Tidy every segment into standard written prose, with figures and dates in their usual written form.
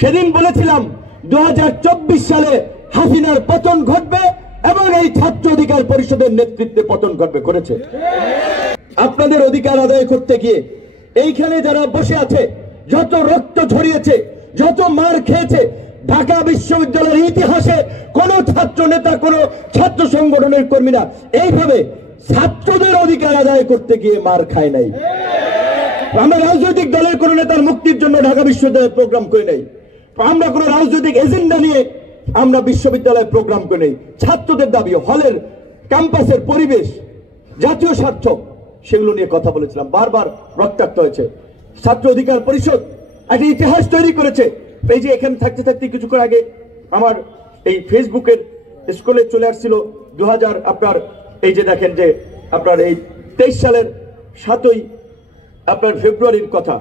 সেদিন বলেছিলাম 2024 সালে হাসিনার পতন ঘটবে এবং এই ছাত্র অধিকার পরিষদের নেতৃত্বে পতন ঘটবে, করেছে। আপনাদের অধিকার আদায় করতে গিয়ে এইখানে যারা বসে আছে, যত রক্ত ঝরিয়েছে, যত মার খেয়েছে, ঢাকা বিশ্ববিদ্যালয়ের ইতিহাসে কোন ছাত্র নেতা, কোন ছাত্র সংগঠনের কর্মীরা এইভাবে ছাত্রদের অধিকার আদায় করতে গিয়ে মার খায় নাই। আমরা রাজনৈতিক দলের কোন নেতার মুক্তির জন্য ঢাকা বিশ্ববিদ্যালয়ে প্রোগ্রাম করে নাই। আমরা কোন রাজনৈতিক এজেন্ডা নিয়ে আমরা বিশ্ববিদ্যালয়ে প্রোগ্রাম করে নেই। ছাত্রদের দাবি, হলের ক্যাম্পাসের পরিবেশ, জাতীয় স্বার্থ, সেগুলো নিয়ে কথা বলেছিলাম। বারবার রক্তাক্ত হয়েছে। ছাত্র অধিকার পরিষদ একটা ইতিহাস তৈরি করেছে। এই যে এখানে থাকতে থাকতে কিছুক্ষণ আগে আমার এই ফেসবুকের স্ক্রলে চলে আসছিল 2000 আপনার এই যে দেখেন যে আপনার এই 23 সালের 7ই আপনার ফেব্রুয়ারির কথা,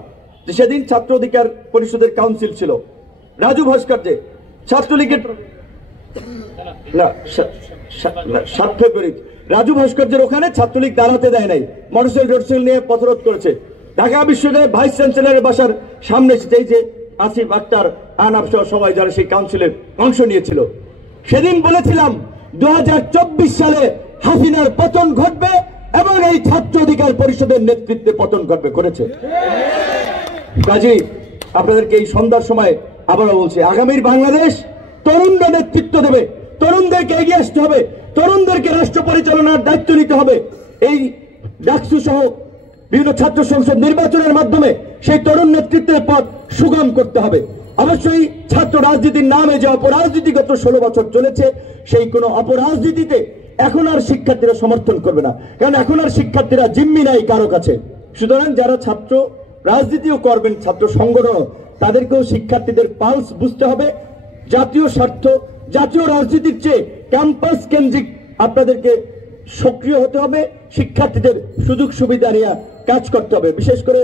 যে সেদিন ছাত্র অধিকার পরিষদের কাউন্সিল ছিল। রাজু ভাস্কর্যে ছাত্রলীগের 7 ফেব্রুয়ারি রাজু ভাস্কর্যের ওখানে ছাত্রলীগ দাঁড়াতে দেয় নাই, মোটরসাইকেল নিয়ে পথরোধ করেছে। ঢাকা বিশ্ববিদ্যালয়ের ভাইস চ্যান্সেলরের বাসার সামনে এই যে আসিফ আক্তার, আনাব সহ সবাই যারা সেই কাউন্সিলের অংশ নিয়েছিল, সেদিন বলেছিলাম 2024 সালে হাসিনার পতন ঘটবে এবং এই ছাত্র অধিকার পরিষদের নেতৃত্বে পতন ঘটবে, করেছে। কাজেই আপনাদেরকে এই সন্ধ্যার সময় আবারও বলছি, আগামীর বাংলাদেশ তরুণরা নেতৃত্ব দেবে, তরুণদেরকে এগিয়ে আসতে হবে, তরুণদেরকে রাষ্ট্র পরিচালনার দায়িত্ব নিতে হবে। এই ডাকসু সহ বিভিন্ন ছাত্র সংসদ নির্বাচনের মাধ্যমে সেই তরুণ নেতৃত্বের পথ সুগম করতে হবে। অবশ্যই ছাত্র রাজনীতির নামে যে অপরাজনীতিগত 16 বছর চলেছে, সেই কোনো অপরাজনীতিতে এখন আর শিক্ষার্থীরা সমর্থন করবে না, কারণ এখন আর শিক্ষার্থীরা জিম্মি নাই কারো কাছে। সুতরাং যারা ছাত্র রাজনীতিও করবেন, ছাত্র সংগঠনও, তাদেরকেও শিক্ষার্থীদের পালস বুঝতে হবে। জাতীয় স্বার্থ, জাতীয় রাজনীতির চেয়ে ক্যাম্পাস কেন্দ্রিক আপনাদেরকে সক্রিয় হতে হবে, শিক্ষার্থীদের সুযোগ সুবিধা নিয়ে কাজ করতে হবে। বিশেষ করে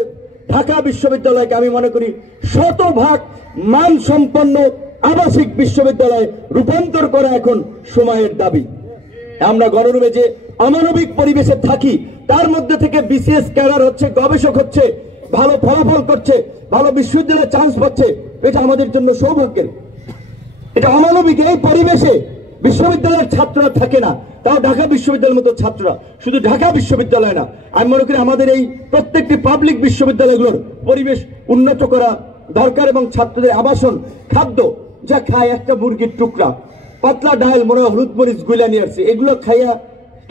ঢাকা বিশ্ববিদ্যালয়কে আমি মনে করি শতভাগ মানসম্পন্ন আবাসিক বিশ্ববিদ্যালয়ে রূপান্তর করা এখন সময়ের দাবি। আমরা গণরুমে যে অমানবিক পরিবেশে থাকি, তার মধ্যে থেকে বিসিএস ক্যাডার হচ্ছে, গবেষক হচ্ছে, ভালো ফলাফল করছে, ভালো বিশ্ববিদ্যালয়ে চান্স পাচ্ছে, এটা আমাদের জন্য সৌভাগ্যের। এটা অমানবিক। এই পরিবেশে বিশ্ববিদ্যালয়ের ছাত্ররা থাকে না, তাও ঢাকা বিশ্ববিদ্যালয়ের মতো ছাত্ররা। শুধু ঢাকা বিশ্ববিদ্যালয় না, আমি মনে করি আমাদের এই প্রত্যেকটি পাবলিক বিশ্ববিদ্যালয়গুলোর পরিবেশ উন্নত করা দরকার এবং ছাত্রদের আবাসন, খাদ্য যা খায়, একটা মুরগির টুকরা, পাতলা ডাল, মনে হলুদ মরিচ গুলা নিয়ে আসছে, এগুলো খাইয়া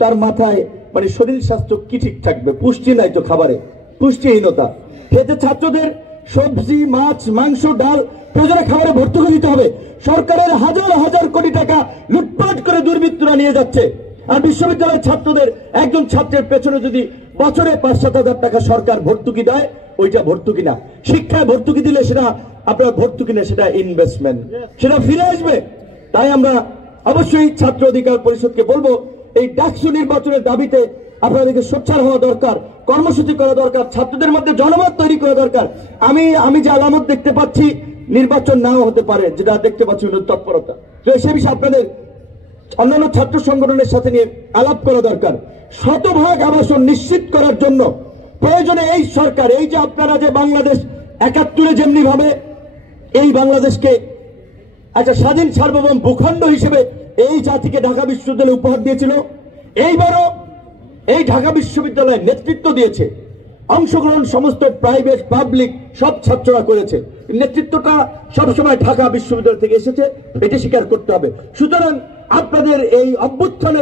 তার মাথায় মানে শরীর স্বাস্থ্য কি ঠিক থাকবে? পুষ্টি নাই তো খাবারে, পুষ্টিহীনতা। খেতে ছাত্রদের সবজি, মাছ, মাংস, ডাল প্রয়োজনে খাবারে ভর্তুকি দিতে হবে। সরকারের হাজার হাজার কোটি টাকা লুটপাট করে দুর্বৃত্তরা নিয়ে যাচ্ছে। আর বিশ্ববিদ্যালয়ের ছাত্রদের, একজন ছাত্রের পেছনে যদি বছরে 5-7 হাজার টাকা সরকার ভর্তুকি দেয়, ওইটা ভর্তুকি না। শিক্ষায় ভর্তুকি দিলে সেটা আপনার ভর্তুকি না, সেটা ইনভেস্টমেন্ট, সেটা ফিরে আসবে। তাই আমরা অবশ্যই ছাত্র অধিকার পরিষদকে বলবো, এই ডাকসু নির্বাচনের দাবিতে আপনাদেরকে সোচ্চার হওয়া দরকার, কর্মসূচি করা দরকার, ছাত্রদের মধ্যে জনমত তৈরি করা দরকার। আমি যে আলামত দেখতে পাচ্ছি, নির্বাচন নাও হতে পারে, যেটা দেখতে পাচ্ছি তৎপরতা। তো সে বিষয়ে আপনাদের অন্যান্য ছাত্র সংগঠনের সাথে নিয়ে আলাপ করা দরকার। শতভাগ আবাসন নিশ্চিত করার জন্য প্রয়োজনে এই সরকার, এই যে আপনারা যে বাংলাদেশ 71-এ যেমনি ভাবে এই বাংলাদেশকে একটা স্বাধীন সার্বভৌম ভূখণ্ড হিসেবে এই জাতিকে ঢাকা বিশ্ববিদ্যালয় উপহার দিয়েছিল, এইবারও এই ঢাকা বিশ্ববিদ্যালয়ের নেতৃত্ব দিয়েছে, অংশগ্রহণ সমস্ত প্রাইভেট পাবলিক সব ছাত্ররা করেছে। নেতৃত্বটা সবসময় ঢাকা বিশ্ববিদ্যালয় থেকে এসেছে, এটা স্বীকার করতে হবে। সুতরাং আপনাদের এই অভ্যুত্থানের